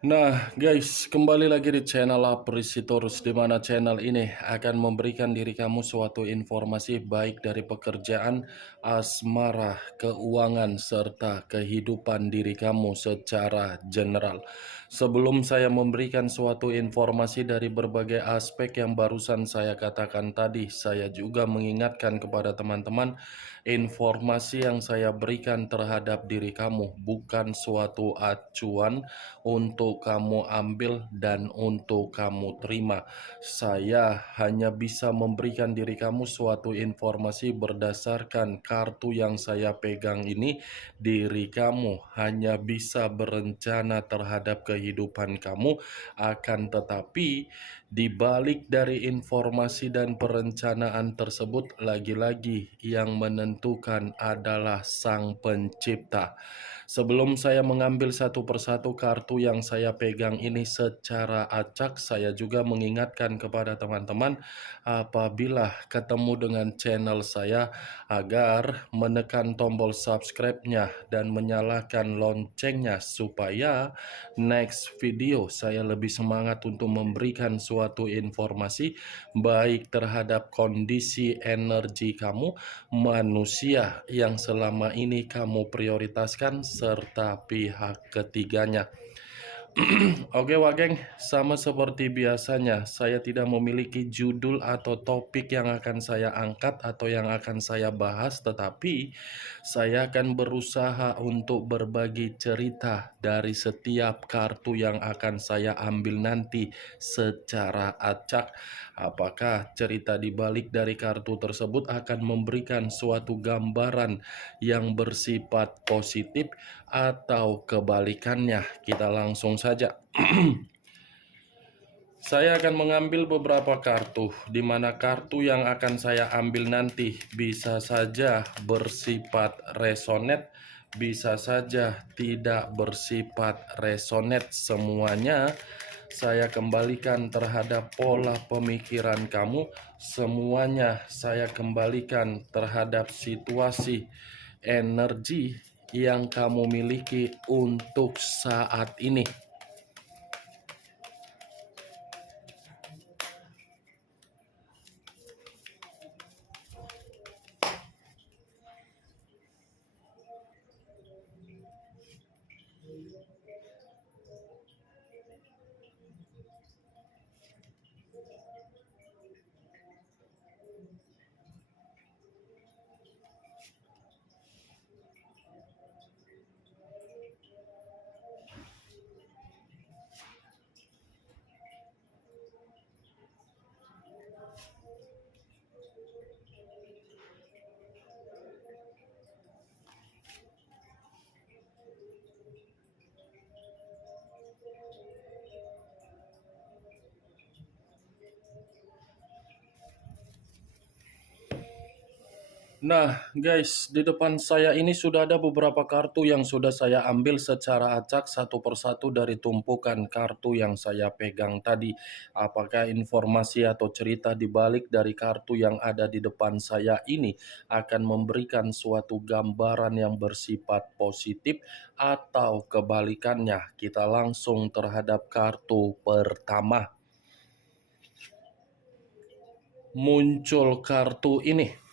Nah guys, kembali lagi di channel Apresitorus, di mana channel ini akan memberikan diri kamu suatu informasi baik dari pekerjaan, asmara, keuangan, serta kehidupan diri kamu secara general. Sebelum saya memberikan suatu informasi dari berbagai aspek yang barusan saya katakan tadi, saya juga mengingatkan kepada teman-teman, informasi yang saya berikan terhadap diri kamu bukan suatu acuan untuk kamu ambil dan untuk kamu terima. Saya hanya bisa memberikan diri kamu suatu informasi berdasarkan kartu yang saya pegang ini. Diri kamu hanya bisa berencana terhadap kehidupan kamu, akan tetapi di balik dari informasi dan perencanaan tersebut, lagi-lagi yang menentukan adalah Sang Pencipta. Sebelum saya mengambil satu persatu kartu yang saya pegang ini secara acak, saya juga mengingatkan kepada teman-teman apabila ketemu dengan channel saya agar menekan tombol subscribe-nya dan menyalakan loncengnya supaya next video saya lebih semangat untuk memberikan suatu informasi baik terhadap kondisi energi kamu, manusia yang selama ini kamu prioritaskan, serta pihak ketiganya. Oke Wageng, sama seperti biasanya, saya tidak memiliki judul atau topik yang akan saya angkat atau yang akan saya bahas, tetapi saya akan berusaha untuk berbagi cerita dari setiap kartu yang akan saya ambil nanti secara acak. Apakah cerita di balik dari kartu tersebut akan memberikan suatu gambaran yang bersifat positif atau kebalikannya? Kita langsung saja. Saya akan mengambil beberapa kartu, di mana kartu yang akan saya ambil nanti bisa saja bersifat resonet, bisa saja tidak bersifat resonet. Semuanya saya kembalikan terhadap pola pemikiran kamu, semuanya saya kembalikan terhadap situasi energi yang kamu miliki untuk saat ini. Nah guys, di depan saya ini sudah ada beberapa kartu yang sudah saya ambil secara acak satu persatu dari tumpukan kartu yang saya pegang tadi. Apakah informasi atau cerita di balik dari kartu yang ada di depan saya ini akan memberikan suatu gambaran yang bersifat positif atau kebalikannya? Kita langsung terhadap kartu pertama. Muncul kartu ini.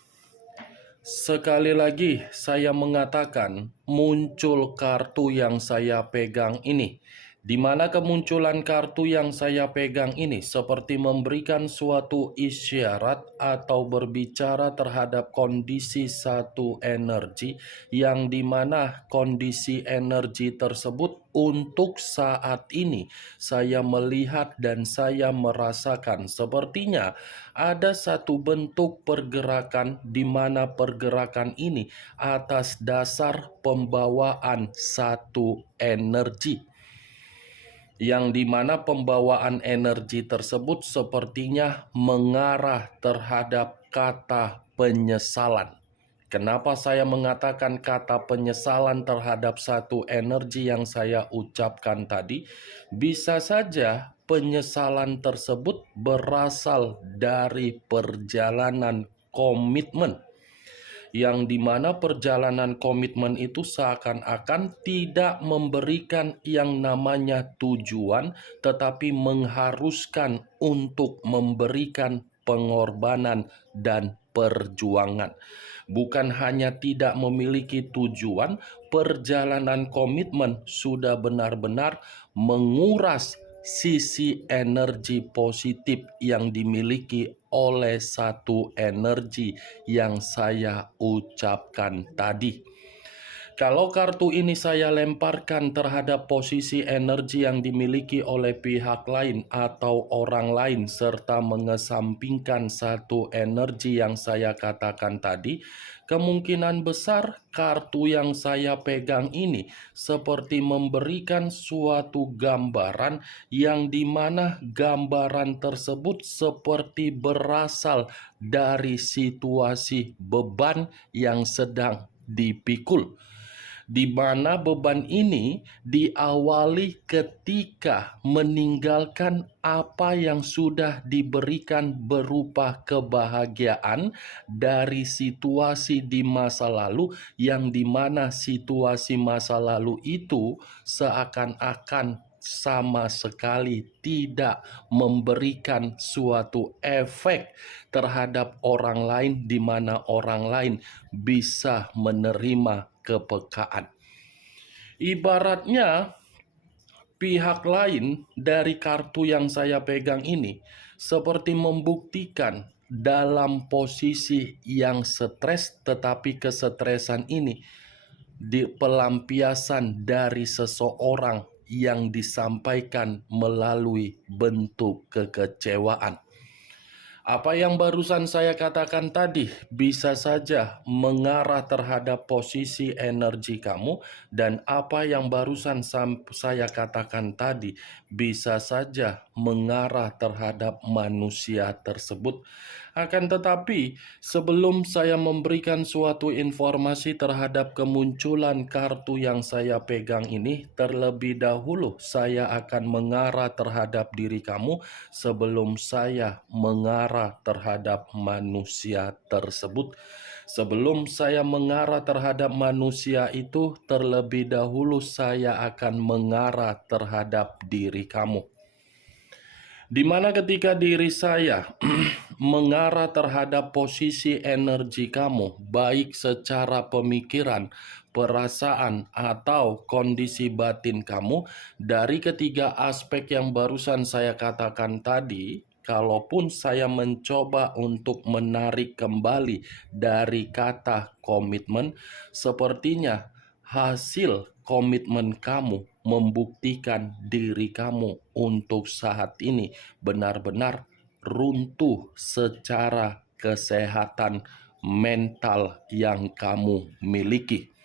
Sekali lagi saya mengatakan muncul kartu yang saya pegang ini. Di mana kemunculan kartu yang saya pegang ini seperti memberikan suatu isyarat atau berbicara terhadap kondisi satu energi yang dimana kondisi energi tersebut untuk saat ini saya melihat dan saya merasakan sepertinya ada satu bentuk pergerakan di mana pergerakan ini atas dasar pembawaan satu energi, yang dimana pembawaan energi tersebut sepertinya mengarah terhadap kata penyesalan. Kenapa saya mengatakan kata penyesalan terhadap satu energi yang saya ucapkan tadi? Bisa saja penyesalan tersebut berasal dari perjalanan komitmen. yang dimana perjalanan komitmen itu seakan-akan tidak memberikan yang namanya tujuan, tetapi mengharuskan untuk memberikan pengorbanan dan perjuangan. Bukan hanya tidak memiliki tujuan, perjalanan komitmen sudah benar-benar menguras sisi energi positif yang dimiliki oleh satu energi yang saya ucapkan tadi. Kalau kartu ini saya lemparkan terhadap posisi energi yang dimiliki oleh pihak lain atau orang lain, serta mengesampingkan satu energi yang saya katakan tadi, kemungkinan besar kartu yang saya pegang ini seperti memberikan suatu gambaran yang dimana gambaran tersebut seperti berasal dari situasi beban yang sedang dipikul, di mana beban ini diawali ketika meninggalkan apa yang sudah diberikan berupa kebahagiaan dari situasi di masa lalu, yang dimana situasi masa lalu itu seakan-akan sama sekali tidak memberikan suatu efek terhadap orang lain, di mana orang lain bisa menerima kepekaan. Ibaratnya pihak lain dari kartu yang saya pegang ini seperti membuktikan dalam posisi yang stres, tetapi kesetresan ini di pelampiasan dari seseorang yang disampaikan melalui bentuk kekecewaan. Apa yang barusan saya katakan tadi bisa saja mengarah terhadap posisi energi kamu, dan apa yang barusan saya katakan tadi bisa saja mengarah terhadap manusia tersebut. Akan tetapi, sebelum saya memberikan suatu informasi terhadap kemunculan kartu yang saya pegang ini, terlebih dahulu saya akan mengarah terhadap diri kamu sebelum saya mengarah terhadap manusia tersebut. Sebelum saya mengarah terhadap manusia itu, terlebih dahulu saya akan mengarah terhadap diri kamu. Di mana ketika diri saya mengarah terhadap posisi energi kamu, baik secara pemikiran, perasaan, atau kondisi batin kamu, dari ketiga aspek yang barusan saya katakan tadi, kalaupun saya mencoba untuk menarik kembali dari kata komitmen, sepertinya hasil komitmen kamu membuktikan diri kamu untuk saat ini benar-benar runtuh secara kesehatan mental yang kamu miliki.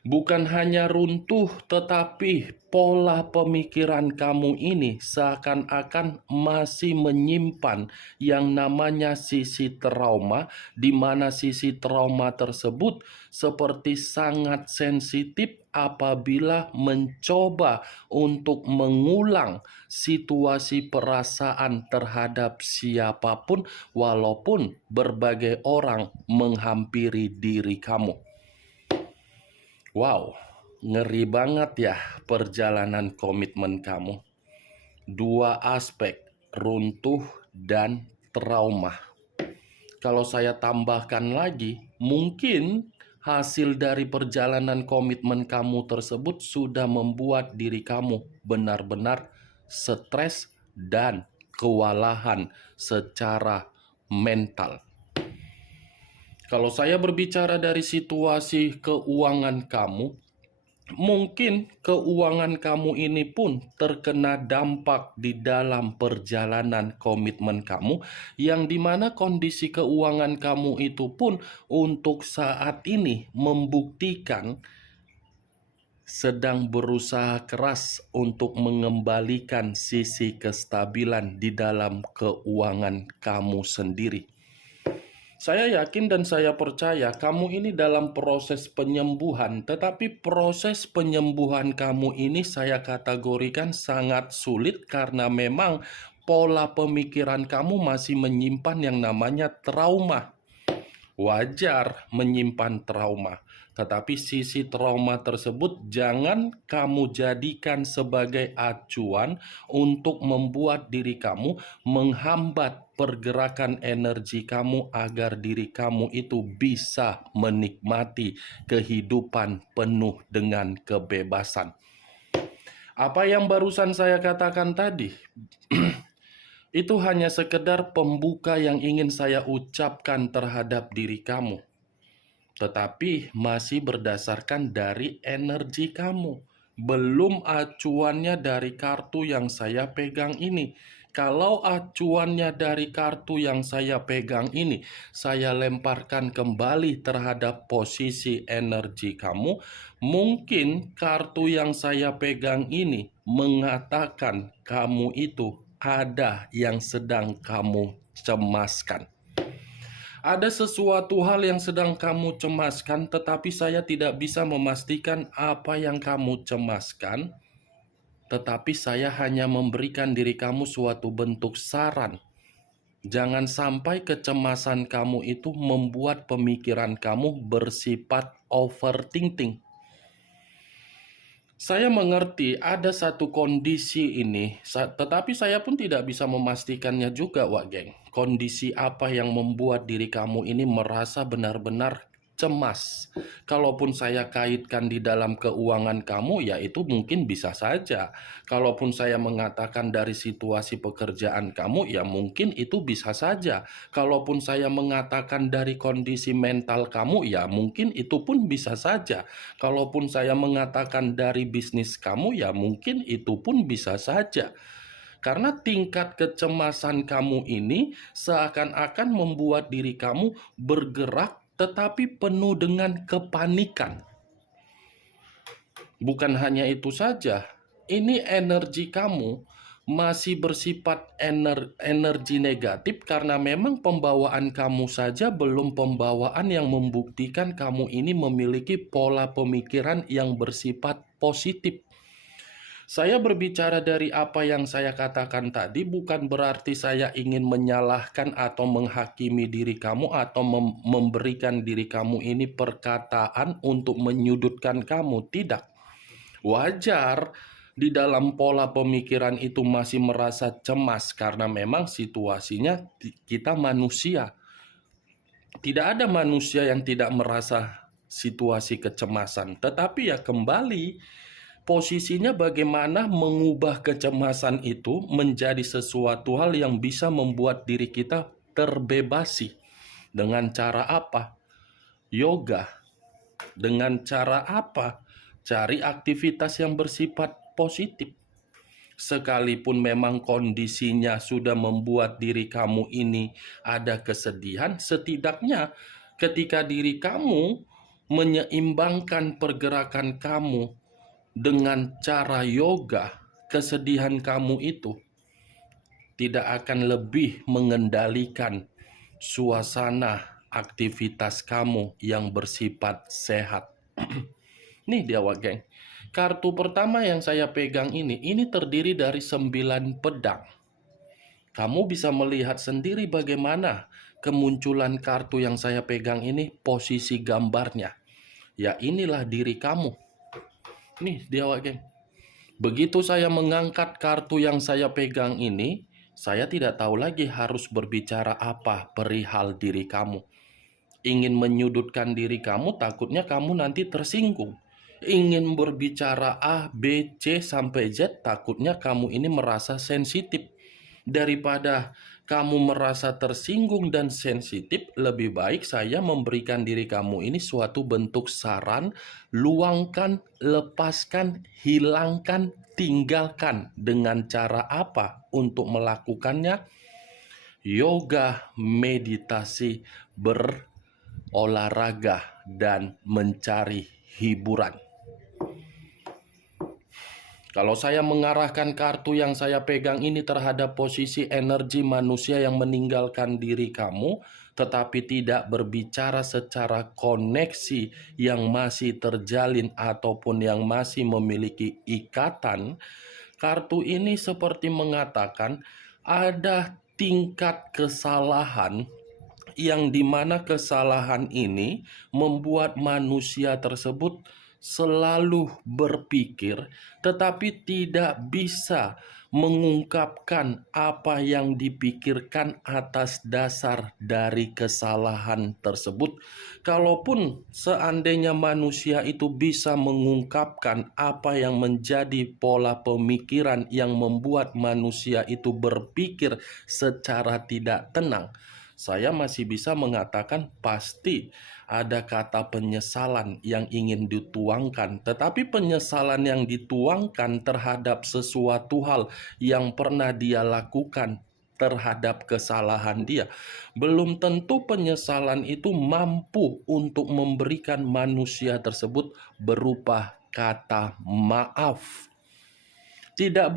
Bukan hanya runtuh, tetapi pola pemikiran kamu ini seakan-akan masih menyimpan yang namanya sisi trauma, di mana sisi trauma tersebut seperti sangat sensitif apabila mencoba untuk mengulang situasi perasaan terhadap siapapun, walaupun berbagai orang menghampiri diri kamu. Wow, ngeri banget ya perjalanan komitmen kamu. Dua aspek, runtuh dan trauma. Kalau saya tambahkan lagi, mungkin hasil dari perjalanan komitmen kamu tersebut sudah membuat diri kamu benar-benar stres dan kewalahan secara mental. Kalau saya berbicara dari situasi keuangan kamu, mungkin keuangan kamu ini pun terkena dampak di dalam perjalanan komitmen kamu, yang dimana kondisi keuangan kamu itu pun untuk saat ini membuktikan sedang berusaha keras untuk mengembalikan sisi kestabilan di dalam keuangan kamu sendiri. Saya yakin dan saya percaya kamu ini dalam proses penyembuhan, tetapi proses penyembuhan kamu ini saya kategorikan sangat sulit karena memang pola pemikiran kamu masih menyimpan yang namanya trauma. Wajar menyimpan trauma, tetapi sisi trauma tersebut jangan kamu jadikan sebagai acuan untuk membuat diri kamu menghambat pergerakan energi kamu agar diri kamu itu bisa menikmati kehidupan penuh dengan kebebasan. Apa yang barusan saya katakan tadi itu hanya sekedar pembuka yang ingin saya ucapkan terhadap diri kamu, tetapi masih berdasarkan dari energi kamu. Belum acuannya dari kartu yang saya pegang ini. Kalau acuannya dari kartu yang saya pegang ini, saya lemparkan kembali terhadap posisi energi kamu. Mungkin kartu yang saya pegang ini mengatakan kamu itu ada yang sedang kamu cemaskan. Ada sesuatu hal yang sedang kamu cemaskan, tetapi saya tidak bisa memastikan apa yang kamu cemaskan, tetapi saya hanya memberikan diri kamu suatu bentuk saran. Jangan sampai kecemasan kamu itu membuat pemikiran kamu bersifat overthinking. Saya mengerti ada satu kondisi ini, tetapi saya pun tidak bisa memastikannya juga, Wak Geng. Kondisi apa yang membuat diri kamu ini merasa benar-benar cemas? Kalaupun saya kaitkan di dalam keuangan kamu, ya itu mungkin bisa saja. Kalaupun saya mengatakan dari situasi pekerjaan kamu, ya mungkin itu bisa saja. Kalaupun saya mengatakan dari kondisi mental kamu, ya mungkin itu pun bisa saja. Kalaupun saya mengatakan dari bisnis kamu, ya mungkin itu pun bisa saja. Karena tingkat kecemasan kamu ini seakan-akan membuat diri kamu bergerak tetapi penuh dengan kepanikan. Bukan hanya itu saja, ini energi kamu masih bersifat energi negatif karena memang pembawaan kamu saja belum pembawaan yang membuktikan kamu ini memiliki pola pemikiran yang bersifat positif. Saya berbicara dari apa yang saya katakan tadi bukan berarti saya ingin menyalahkan atau menghakimi diri kamu atau memberikan diri kamu ini perkataan untuk menyudutkan kamu. Tidak. Wajar di dalam pola pemikiran itu masih merasa cemas karena memang situasinya kita manusia. Tidak ada manusia yang tidak merasa situasi kecemasan. Tetapi ya kembali posisinya bagaimana mengubah kecemasan itu menjadi sesuatu hal yang bisa membuat diri kita terbebasi. Dengan cara apa? Yoga. Dengan cara apa? Cari aktivitas yang bersifat positif. Sekalipun memang kondisinya sudah membuat diri kamu ini ada kesedihan, setidaknya ketika diri kamu menyeimbangkan pergerakan kamu dengan cara yoga, kesedihan kamu itu tidak akan lebih mengendalikan suasana aktivitas kamu yang bersifat sehat. Nih dia, Wak Geng. Kartu pertama yang saya pegang ini terdiri dari 9 pedang. Kamu bisa melihat sendiri bagaimana kemunculan kartu yang saya pegang ini, posisi gambarnya. Ya inilah diri kamu. Nih dia, Wak Geng. Begitu saya mengangkat kartu yang saya pegang ini, saya tidak tahu lagi harus berbicara apa perihal diri kamu. Ingin menyudutkan diri kamu, takutnya kamu nanti tersinggung. Ingin berbicara A, B, C, sampai Z, takutnya kamu ini merasa sensitif. Daripada kamu merasa tersinggung dan sensitif, lebih baik saya memberikan diri kamu ini suatu bentuk saran, luangkan, lepaskan, hilangkan, tinggalkan. Dengan cara apa untuk melakukannya? Yoga, meditasi, berolahraga, dan mencari hiburan. Kalau saya mengarahkan kartu yang saya pegang ini terhadap posisi energi manusia yang meninggalkan diri kamu, tetapi tidak berbicara secara koneksi yang masih terjalin ataupun yang masih memiliki ikatan, kartu ini seperti mengatakan ada tingkat kesalahan yang dimana kesalahan ini membuat manusia tersebut selalu berpikir tetapi tidak bisa mengungkapkan apa yang dipikirkan atas dasar dari kesalahan tersebut. Kalaupun seandainya manusia itu bisa mengungkapkan apa yang menjadi pola pemikiran yang membuat manusia itu berpikir secara tidak tenang, saya masih bisa mengatakan pasti ada kata penyesalan yang ingin dituangkan, tetapi penyesalan yang dituangkan terhadap sesuatu hal yang pernah dia lakukan terhadap kesalahan dia, belum tentu penyesalan itu mampu untuk memberikan manusia tersebut berupa kata maaf. Tidak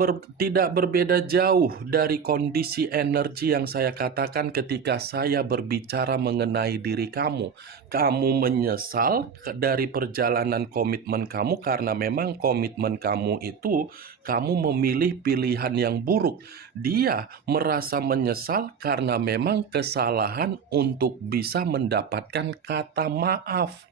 berbeda jauh dari kondisi energi yang saya katakan ketika saya berbicara mengenai diri kamu. Kamu menyesal dari perjalanan komitmen kamu karena memang komitmen kamu itu kamu memilih pilihan yang buruk. Dia merasa menyesal karena memang kesalahan untuk bisa mendapatkan kata maaf.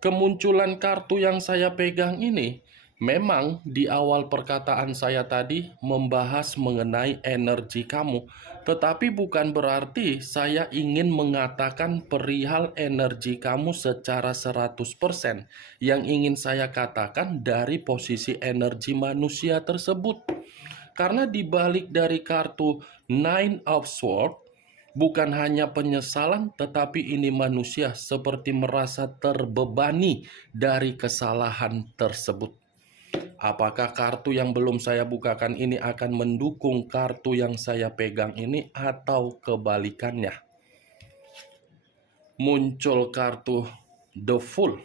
Kemunculan kartu yang saya pegang ini memang di awal perkataan saya tadi membahas mengenai energi kamu, tetapi bukan berarti saya ingin mengatakan perihal energi kamu secara 100%. Yang ingin saya katakan dari posisi energi manusia tersebut. Karena dibalik dari kartu Nine of Swords, bukan hanya penyesalan, tetapi ini manusia seperti merasa terbebani dari kesalahan tersebut. Apakah kartu yang belum saya bukakan ini akan mendukung kartu yang saya pegang ini atau kebalikannya? Muncul kartu The Fool.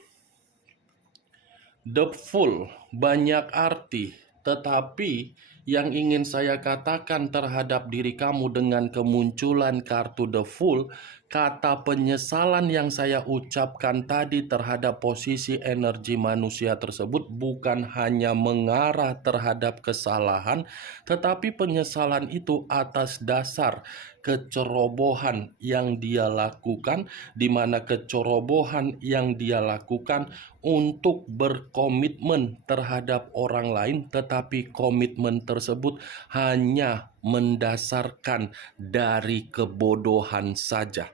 The Fool banyak arti, tetapi yang ingin saya katakan terhadap diri kamu dengan kemunculan kartu The Fool, kata penyesalan yang saya ucapkan tadi terhadap posisi energi manusia tersebut bukan hanya mengarah terhadap kesalahan, tetapi penyesalan itu atas dasar kecerobohan yang dia lakukan, di mana kecerobohan yang dia lakukan untuk berkomitmen terhadap orang lain, tetapi komitmen tersebut hanya mendasarkan dari kebodohan saja.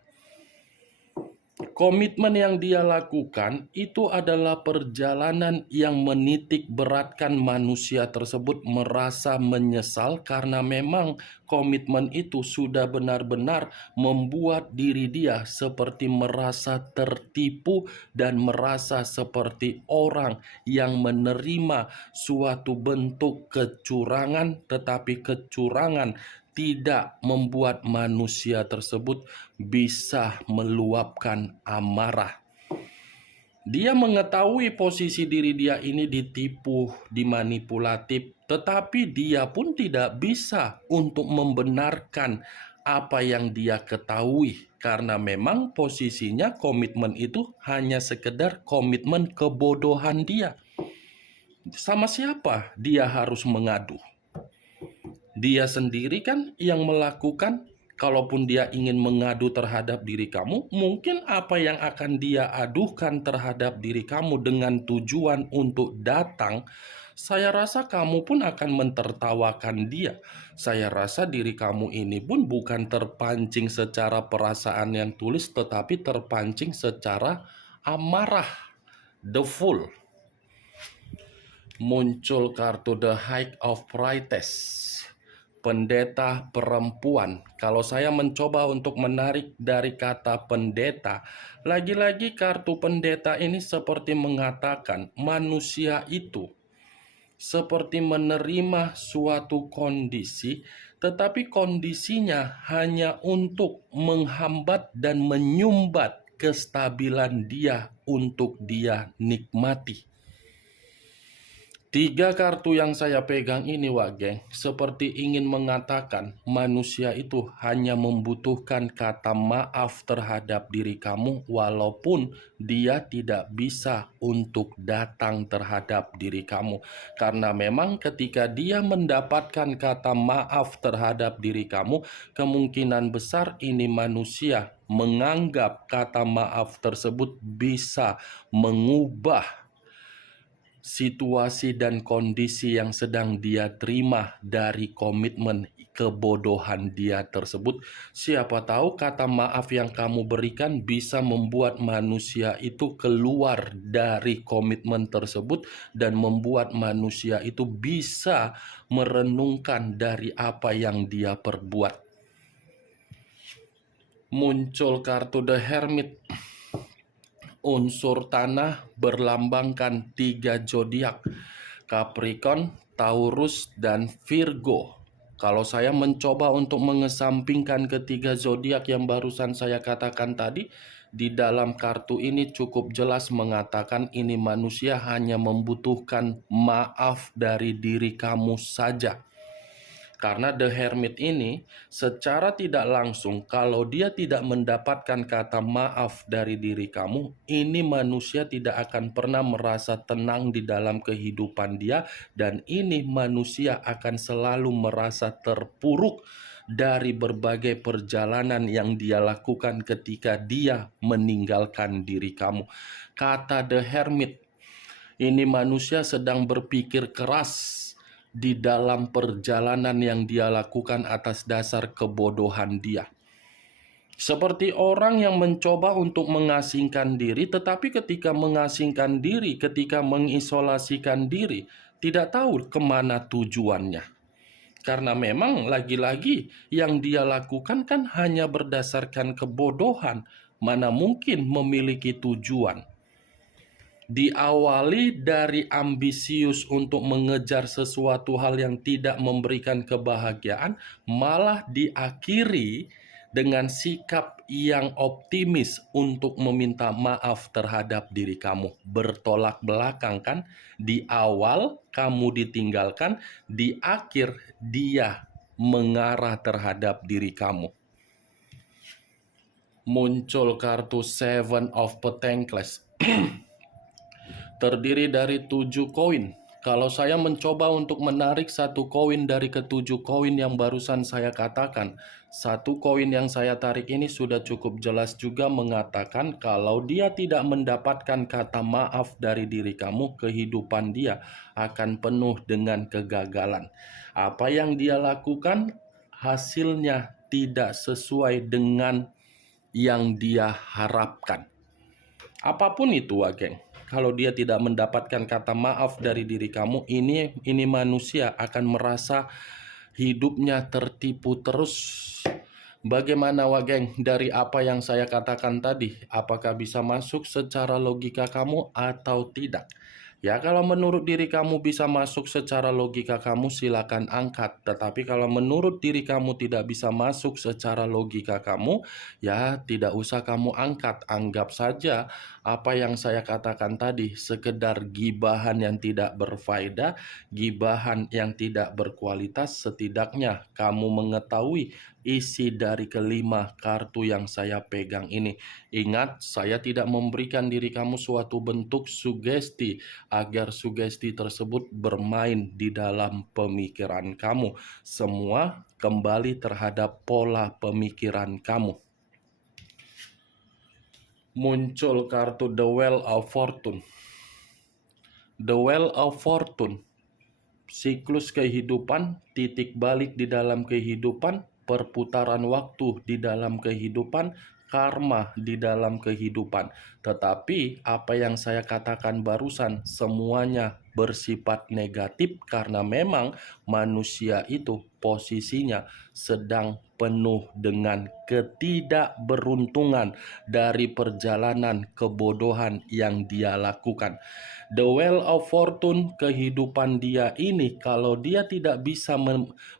Komitmen yang dia lakukan itu adalah perjalanan yang menitik beratkan manusia tersebut merasa menyesal karena memang komitmen itu sudah benar-benar membuat diri dia seperti merasa tertipu dan merasa seperti orang yang menerima suatu bentuk kecurangan, tetapi kecurangan tidak membuat manusia tersebut bisa meluapkan amarah. Dia mengetahui posisi diri dia ini ditipu, dimanipulatif, tetapi dia pun tidak bisa untuk membenarkan apa yang dia ketahui. Karena memang posisinya komitmen itu hanya sekedar komitmen kebodohan dia. Sama siapa dia harus mengadu? Dia sendiri kan yang melakukan. Kalaupun dia ingin mengadu terhadap diri kamu, mungkin apa yang akan dia adukan terhadap diri kamu dengan tujuan untuk datang, saya rasa kamu pun akan mentertawakan dia. Saya rasa diri kamu ini pun bukan terpancing secara perasaan yang tulis, tetapi terpancing secara amarah. The Fool. Muncul kartu The High of Priestess. Pendeta perempuan. Kalau saya mencoba untuk menarik dari kata pendeta, lagi-lagi kartu pendeta ini seperti mengatakan manusia itu seperti menerima suatu kondisi, tetapi kondisinya hanya untuk menghambat dan menyumbat kestabilan dia untuk dia nikmati. Tiga kartu yang saya pegang ini, Wak Geng, seperti ingin mengatakan manusia itu hanya membutuhkan kata maaf terhadap diri kamu walaupun dia tidak bisa untuk datang terhadap diri kamu. Karena memang ketika dia mendapatkan kata maaf terhadap diri kamu, kemungkinan besar ini manusia menganggap kata maaf tersebut bisa mengubah situasi dan kondisi yang sedang dia terima dari komitmen kebodohan dia tersebut. Siapa tahu kata maaf yang kamu berikan bisa membuat manusia itu keluar dari komitmen tersebut dan membuat manusia itu bisa merenungkan dari apa yang dia perbuat. Muncul kartu The Hermit. Unsur tanah berlambangkan 3 zodiak, Capricorn, Taurus, dan Virgo. Kalau saya mencoba untuk mengesampingkan ketiga zodiak yang barusan saya katakan tadi, di dalam kartu ini cukup jelas mengatakan ini manusia hanya membutuhkan maaf dari diri kamu saja. Karena The Hermit ini secara tidak langsung kalau dia tidak mendapatkan kata maaf dari diri kamu, ini manusia tidak akan pernah merasa tenang di dalam kehidupan dia, dan ini manusia akan selalu merasa terpuruk dari berbagai perjalanan yang dia lakukan ketika dia meninggalkan diri kamu. Kata The Hermit, ini manusia sedang berpikir keras di dalam perjalanan yang dia lakukan atas dasar kebodohan dia. Seperti orang yang mencoba untuk mengasingkan diri, tetapi ketika mengasingkan diri, ketika mengisolasikan diri, tidak tahu kemana tujuannya. Karena memang lagi-lagi yang dia lakukan kan hanya berdasarkan kebodohan, mana mungkin memiliki tujuan. Diawali dari ambisius untuk mengejar sesuatu hal yang tidak memberikan kebahagiaan, malah diakhiri dengan sikap yang optimis untuk meminta maaf terhadap diri kamu. Bertolak belakang kan? Di awal kamu ditinggalkan, di akhir dia mengarah terhadap diri kamu. Muncul kartu Seven of Pentacles. Terdiri dari 7 koin. Kalau saya mencoba untuk menarik satu koin dari ketujuh koin yang barusan saya katakan, satu koin yang saya tarik ini sudah cukup jelas juga mengatakan kalau dia tidak mendapatkan kata maaf dari diri kamu, kehidupan dia akan penuh dengan kegagalan. Apa yang dia lakukan, hasilnya tidak sesuai dengan yang dia harapkan. Apapun itu, geng. Kalau dia tidak mendapatkan kata maaf dari diri kamu, ini manusia akan merasa hidupnya tertipu terus. Bagaimana, geng, dari apa yang saya katakan tadi? Apakah bisa masuk secara logika kamu atau tidak? Ya, kalau menurut diri kamu bisa masuk secara logika kamu, silakan angkat. Tetapi kalau menurut diri kamu tidak bisa masuk secara logika kamu, ya tidak usah kamu angkat. Anggap saja apa yang saya katakan tadi sekedar gibahan yang tidak berfaedah, gibahan yang tidak berkualitas. Setidaknya kamu mengetahui isi dari kelima kartu yang saya pegang ini. Ingat, saya tidak memberikan diri kamu suatu bentuk sugesti agar sugesti tersebut bermain di dalam pemikiran kamu. Semua kembali terhadap pola pemikiran kamu. Muncul kartu The Wheel of Fortune. The Wheel of Fortune, siklus kehidupan, titik balik di dalam kehidupan, perputaran waktu di dalam kehidupan, karma di dalam kehidupan. Tetapi apa yang saya katakan barusan semuanya bersifat negatif karena memang manusia itu posisinya sedang penuh dengan ketidakberuntungan dari perjalanan kebodohan yang dia lakukan. The Wheel of Fortune, kehidupan dia ini, kalau dia tidak bisa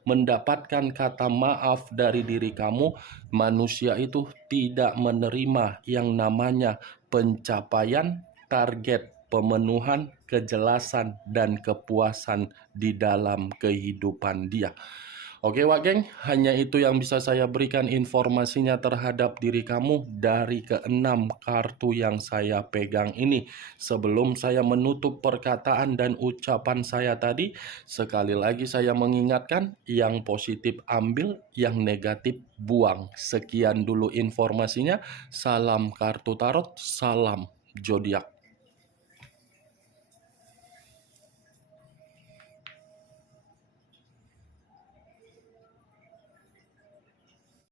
mendapatkan kata maaf dari diri kamu, manusia itu tidak menerima yang namanya pencapaian target pemenuhan kejelasan, dan kepuasan di dalam kehidupan dia. Oke Wak Geng, hanya itu yang bisa saya berikan informasinya terhadap diri kamu dari keenam kartu yang saya pegang ini. Sebelum saya menutup perkataan dan ucapan saya tadi, sekali lagi saya mengingatkan, yang positif ambil, yang negatif buang. Sekian dulu informasinya. Salam kartu tarot, salam zodiak.